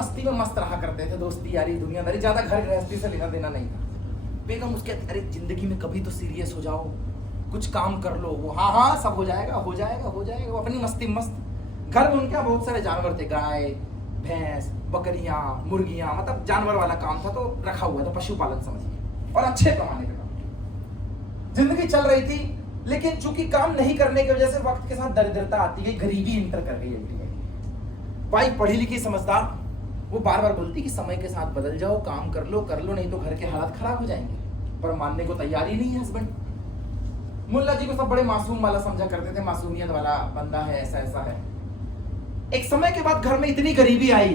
मस्ती में मस्त रहा करते थे, दोस्ती यारी दुनियादारी, ज्यादा घर गृहस्थी से लेना देना नहीं था। बेगम उसके अरे जिंदगी में कभी तो सीरियस हो जाओ, कुछ काम कर लो। वो हाँ हाँ सब हो जाएगा हो जाएगा हो जाएगा, वो अपनी मस्ती मस्त। घर में उनके बहुत सारे जानवर थे, गाय भैंस बकरियां मुर्गियां, मतलब जानवर वाला काम था, तो रखा हुआ था, पशुपालन समझिए, और अच्छे कमाने का काम। जिंदगी चल रही थी, लेकिन चूंकि काम नहीं करने की वजह से वक्त के साथ दरिद्रता आती गई, गरीबी इंटर कर गई एवरीबॉडी। भाई पढ़ी लिखी समझदार, वो बार बार बोलती कि समय के साथ बदल जाओ, काम कर लो नहीं तो घर के हालात खराब हो जाएंगे, पर मानने को तैयार ही नहीं है हस्बैंड। मुल्ला जी को सब बड़े मासूम वाला समझा करते थे, मासूमियत वाला बंदा है, ऐसा ऐसा है। एक समय के बाद घर में इतनी गरीबी आई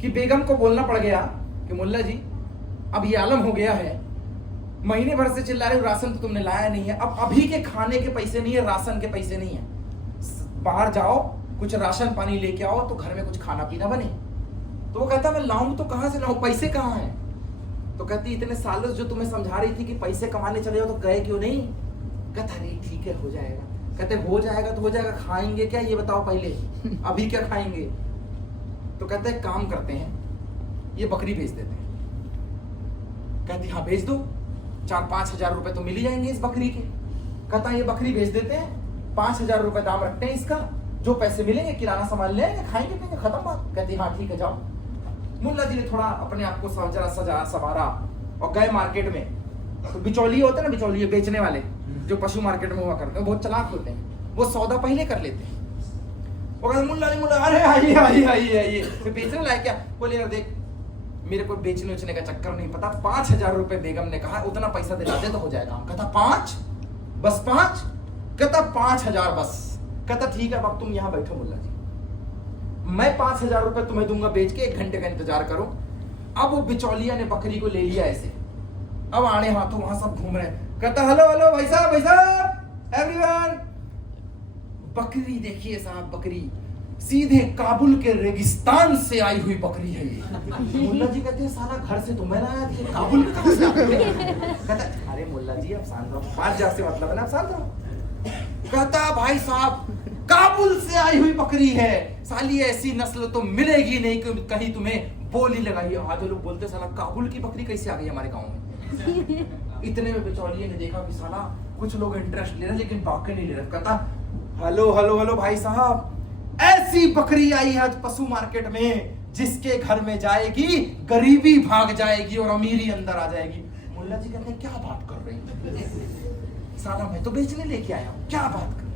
कि बेगम को बोलना पड़ गया कि मुल्ला जी अब ये आलम हो गया है, महीने भर से चिल्ला रहे हो राशन तो तुमने लाया नहीं है, अब अभी के खाने के पैसे नहीं है, राशन के पैसे नहीं है, बाहर जाओ कुछ राशन पानी लेके आओ तो घर में कुछ खाना पीना बने। तो वो कहता मैं लाऊं तो कहां से लाऊं, पैसे कहां हैं? तो कहती इतने सालों जो तुम्हें समझा रही थी कि पैसे कमाने चले जाओ तो गए क्यों नहीं? कहता अरे ठीक है हो जाएगा। कहते हो जाएगा तो हो जाएगा, खाएंगे क्या ये बताओ पहले, अभी क्या खाएंगे? तो कहते काम करते हैं, ये बकरी बेच देते हैं। कहती हाँ बेच दो, 4-5 हजार रुपए तो मिल ही जाएंगे इस बकरी के। कहता ये बकरी बेच देते हैं, 5 हजार रुपए दाम रखते हैं इसका, जो पैसे मिलेंगे किराना सामान ले आएंगे, खाएंगे पीएंगे, खत्म बात। कहती हाँ ठीक है जाओ। मुल्ला जी ने थोड़ा अपने आप को सजा सवारा और गए मार्केट में। तो बिचौलिए होते हैं ना, बिचौलिए बेचने वाले जो पशु मार्केट में हुआ करते हैं, बहुत चालाक होते हैं, वो सौदा पहले कर लेते हैं। वो कहते मुल्ला अरे आइए आइए आइए आइए, फिर बेचने लायक क्या? बोले यार देख मेरे को बेचने उचने का चक्कर नहीं पता, 5 हजार रुपए बेगम ने कहा उतना पैसा दिला दे तो हो जाएगा। कहता 5 बस 5? कहता 5 हजार बस। कहता ठीक है अब तुम यहाँ बैठो मुल्ला जी, मैं 5 हजार रुपए तुम्हें दूंगा बेच के, 1 घंटे का इंतजार करो। अब वो बिचौलिया ने बकरी को ले लिया ऐसे, अब आने हाथों वहां सब घूम रहे हैं। कहता हेलो हेलो भाई साहब एवरीवन। बकरी देखिए साहब, बकरी सीधे काबुल के रेगिस्तान से आई हुई बकरी है ये। मुल्ला जी कहते हैं साला घर से तो मैं लाया था, काबुल में कहां से आ गया? कहता अरे मुल्ला जी अब शांत रहो, 5 हजार से मतलब है ना, अब शांत रहो। कहता भाई साहब काबुल से आई हुई बकरी है, साली ऐसी नस्ल तो मिलेगी नहीं कि कहीं तुम्हें बोली लगाई। आधे लोग बोलते साला काबुल की बकरी कैसे आ गई हमारे गांव में। इतने में बिचौलिए ने देखा कि साला कुछ लोग इंटरेस्ट ले रहे लेकिन बाकी नहीं ले रहे। कहता हेलो हेलो हेलो भाई साहब, ऐसी बकरी आई है आज पशु मार्केट में जिसके घर में जाएगी गरीबी भाग जाएगी और अमीरी अंदर आ जाएगी। मुल्ला जी कहते क्या बात कर रही है? साला मैं तो बेचने लेके आया हूं, क्या बात कर?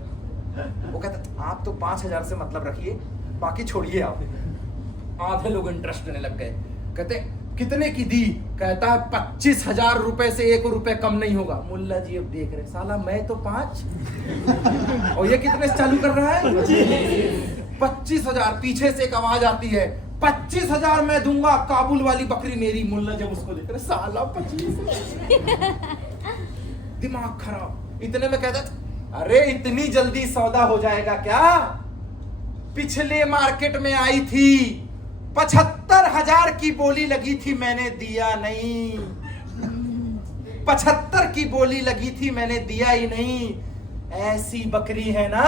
वो कहता आप तो 5 हजार से मतलब रखिए, बाकी छोड़िए आप। आधे लोग इंटरेस्ट लेने लग गए। कहते कितने की दी? कहता है 25 हजार रुपए से 1 रुपए कम नहीं होगा। मुल्ला जी अब देख रहे साला मैं तो 5 और ये कितने से चालू कर रहा है? 25 हजार। पीछे से एक आवाज आती है 25 हजार मैं दूंगा, काबुल वाली बकरी मेरी। मुल्ला जब उसको देख रहे साला 25। दिमाग खराब। इतने में कहता अरे इतनी जल्दी सौदा हो जाएगा क्या? पिछले मार्केट में आई थी 75 हजार की बोली लगी थी, मैंने दिया नहीं। 75 की बोली लगी थी, मैंने दिया ही नहीं। ऐसी बकरी है ना,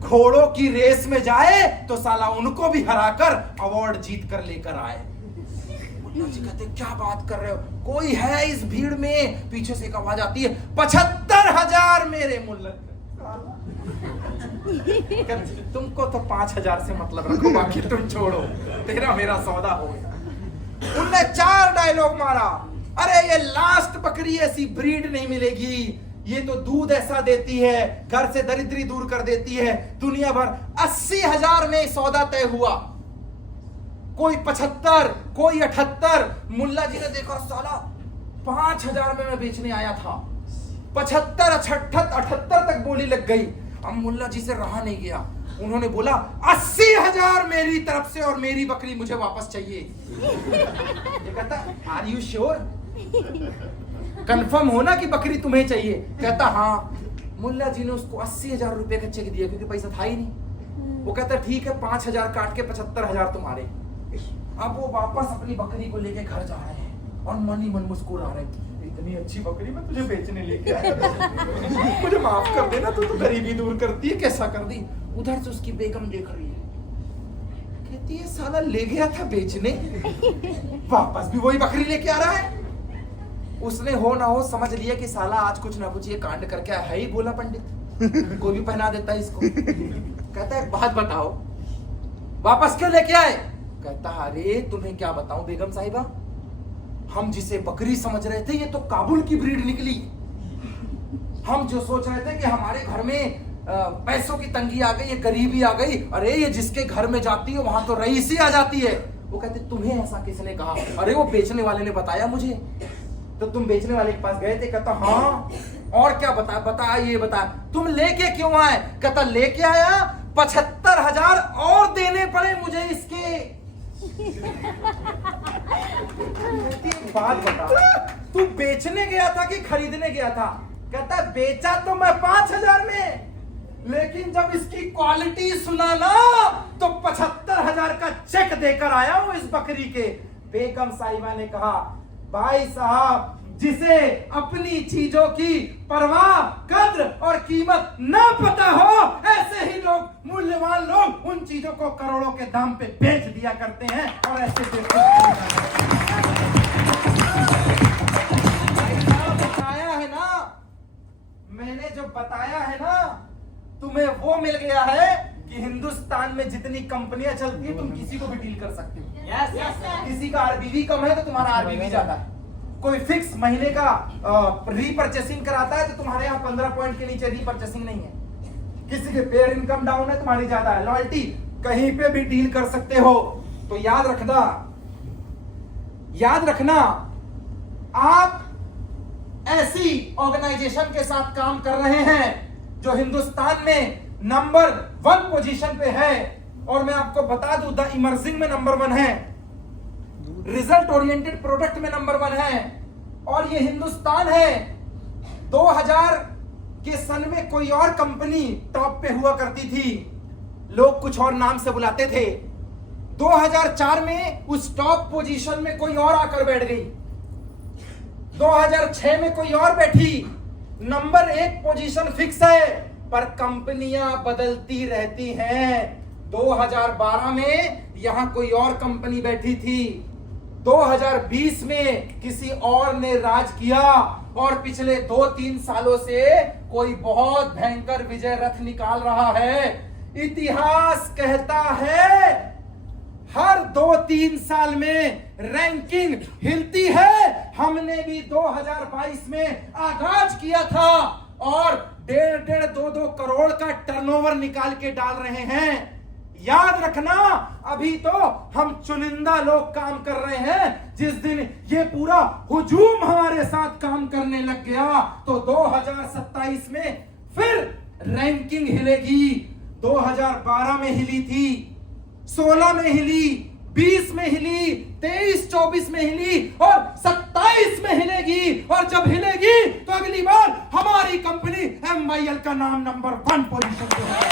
घोड़ों की रेस में जाए तो साला उनको भी हराकर अवार्ड जीत कर लेकर आए। मुल्ला जी कहते क्या बात कर रहे हो, कोई है इस भीड़ में? पीछे से एक आवाज आती है 75 हजार मेरे। मुल्ला तुमको तो 5 हजार से मतलब रखो, बाकी तुम छोड़ो, तेरा मेरा सौदा हो गया। उनने 4 डायलॉग मारा। अरे ये लास्ट बकरी ऐसी ब्रीड नहीं मिलेगी, ये तो दूध ऐसा देती है, घर से दरिद्री दूर कर देती है। दुनिया भर 80 हजार में सौदा तय हुआ, कोई 75, कोई 78। मुल्ला जी ने देखा साला 5 हजार में मैं बेचने आया था, 75, 78 तक बोली लग गई। अब मुल्ला जी से रहा नहीं गया, उन्होंने बोला 80 हजार मेरी तरफ से और मेरी बकरी मुझे वापस चाहिए। ये कहता आर यू श्योर, कंफर्म हो ना कि बकरी तुम्हें चाहिए? कहता हाँ। मुल्ला जी ने उसको 80 हजार रुपए का चेक दिया क्योंकि पैसा था ही नहीं। वो कहता ठीक है 5 हजार काट के 75 हजार तुम्हारे। अब वो वापस अपनी बकरी को लेके घर जा रहे हैं और मन ही मन मुस्कुरा रहे हैं, इतनी अच्छी बकरी मैं तुझे बेचने लेके आया, मुझे माफ कर देना, तू तो गरीबी दूर करती है, कैसा कर दी। उधर से उसकी बेगम देख रही है, कहती कहती है साला ले गया था बेचने, वापस भी वही बकरी लेके आ रहा है। उसने हो ना हो समझ लिया कि साला आज कुछ ना कुछ ये कांड करके है ही बोला पंडित, कोई भी पहना देता है इसको। कहता है एक बात बताओ, वापस क्यों लेके आए? कहता अरे तुम्हें क्या बताऊं बेगम साहिबा, हम जिसे बकरी समझ रहे थे ये तो काबुल की ब्रीड निकली। हम जो सोच रहे थे कि हमारे घर में पैसों की तंगी आ गई, ये गरीबी आ गई, अरे ये जिसके घर में जाती है वहां तो रईसी आ जाती है। वो कहते तुम्हें ऐसा किसने कहा? अरे वो बेचने वाले ने बताया मुझे। तो तुम बेचने वाले के पास गए थे? कहता हाँ। और क्या बता ये बता, तुम लेके क्यों आए? कहता लेके आया 75,000 और देने पड़े मुझे इसके। बात बता, तू बेचने गया था कि खरीदने गया था? कहता बेचा तो मैं 5,000 में, लेकिन जब इसकी क्वालिटी सुना ना तो 75,000 का चेक देकर आया हूं इस बकरी के। बेगम साहिबा ने कहा भाई साहब, जिसे अपनी चीजों की परवाह, कद्र और कीमत ना पता हो, ऐसे ही लोग, मूल्यवान लोग उन चीजों को करोड़ों के दाम पे बेच दिया करते हैं और ऐसे बताया है ना, मैंने जो बताया है ना, तुम्हें वो मिल गया है कि हिंदुस्तान में जितनी कंपनियां चलती है तुम किसी को भी डील कर सकते हो। yes, किसी का आरबीवी कम है तो तुम्हारा आरबीवी ज्यादा है। कोई फिक्स महीने का रीपर्चेसिंग कराता है तो तुम्हारे यहाँ 15 पॉइंट के नीचे रीपर्चेसिंग नहीं है। किसी के पेयर इनकम डाउन है, तुम्हारी ज्यादा है। लॉयल्टी कहीं पे भी डील कर सकते हो। तो याद रखना आप ऐसी ऑर्गेनाइजेशन के साथ काम कर रहे हैं जो हिंदुस्तान में नंबर 1 पोजीशन पे है। और मैं आपको बता दूं, द इमर्जिंग में नंबर 1 है, रिजल्ट ओरिएंटेड प्रोडक्ट में नंबर 1 है। और ये हिंदुस्तान है। 2000 के सन में कोई और कंपनी टॉप पे हुआ करती थी, लोग कुछ और नाम से बुलाते थे। 2004 में उस टॉप पोजीशन में कोई और आकर बैठ गई। 2006 में कोई और बैठी। नंबर 1 पोजीशन फिक्स है, पर कंपनियां बदलती रहती हैं। 2012 में यहां कोई और कंपनी बैठी थी। 2020 में किसी और ने राज किया और पिछले 2-3 सालों से कोई बहुत भयंकर विजय रथ निकाल रहा है। इतिहास कहता है हर 2-3 साल में रैंकिंग हिलती है। हमने भी 2022 में आगाज किया था और 1.5 2 करोड़ का टर्नओवर निकाल के डाल रहे हैं। याद रखना, अभी तो हम चुनिंदा लोग काम कर रहे हैं। जिस दिन ये पूरा हुजूम हमारे साथ काम करने लग गया तो 2027 में फिर रैंकिंग हिलेगी। 2012 में हिली थी, 16 में हिली, 20 में हिली, 23-24 में हिली और 27 में हिलेगी। और जब हिलेगी तो अगली बार हमारी कंपनी MYL का नाम नंबर 1 पोजीशन पे होगा।